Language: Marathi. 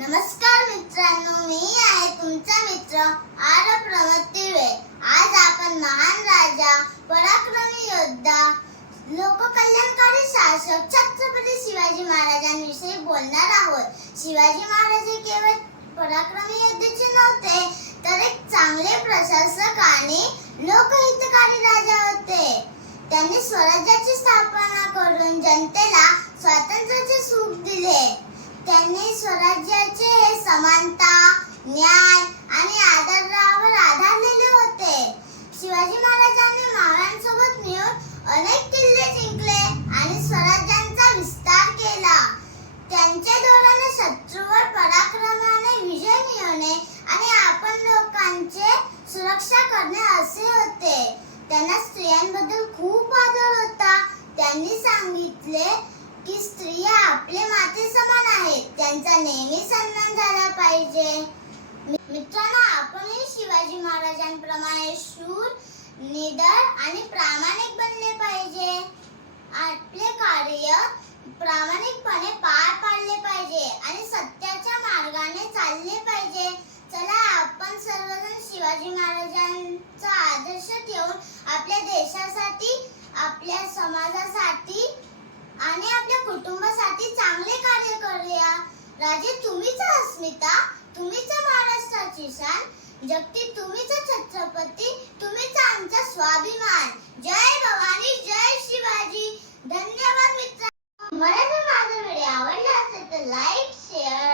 नमस्कार मित्रांनो, मी आहे तुमचा मित्र आरव प्रमोद तिळवे। आज आपण महान राजा, पराक्रमी योद्धा, लोककल्याणकारी शासक छत्रपती शिवाजी महाराजांविषयी बोलणार आहोत। शिवाजी महाराज हे केवळ पराक्रमी योद्धेच नव्हते, तर एक चांगले प्रशासक आणि लोकहितकारी राजा होते। त्यांनी स्वराज्याची स्थापना करून जनतेला स्वातंत्र्याचे सुख दिले। त्यांनी स्वराज्याचे समानता, न्याय आणि आदरावर आधारलेले होते। शिवाजी महाराजांनी मावळ्यांसोबत मिळून अनेक किल्ले जिंकले आणि स्वराज्याचा विस्तार केला। त्यांच्या धोरणे शत्रूवर पराक्रमाने विजय मिळवणे आणि आपण लोकांचे सुरक्षा करणे असे होते। त्यांना स्त्रियांबद्दल खूप आदर होता। त्यांनी सांगितले की स्त्रिया आपले माते समान आहेत, त्यांचा नेहमी सन्मान झाला पाहिजे। मित्रांनो, आपणही शिवाजी महाराजांप्रमाणे शूर, निडर आणि प्रामाणिक बनले पाहिजे। आपले कार्य प्रामाणिकपणे पार पाडले पाहिजे आणि सत्याच्या मार्गाने चालले पाहिजे। चला, आपण सर्वजण शिवाजी महाराजांचा आदर्श ठेवून आपल्या देशासाठी, आपल्या समाजासाठी आणि आपल्या कुटुंबासाठी चांगले कार्य करूया। राजे तुम्हीच अस्मिता, तुम्हीच महाराष्ट्राची शान, जगती तुम्हीच छत्रपती, तुम्हीच आमचा स्वाभिमान। जय भवानी, जय शिवाजी। धन्यवाद मित्रांनो। तुम्हाला जर माझा व्हिडिओ आवडला असेल तर लाईक, शेअर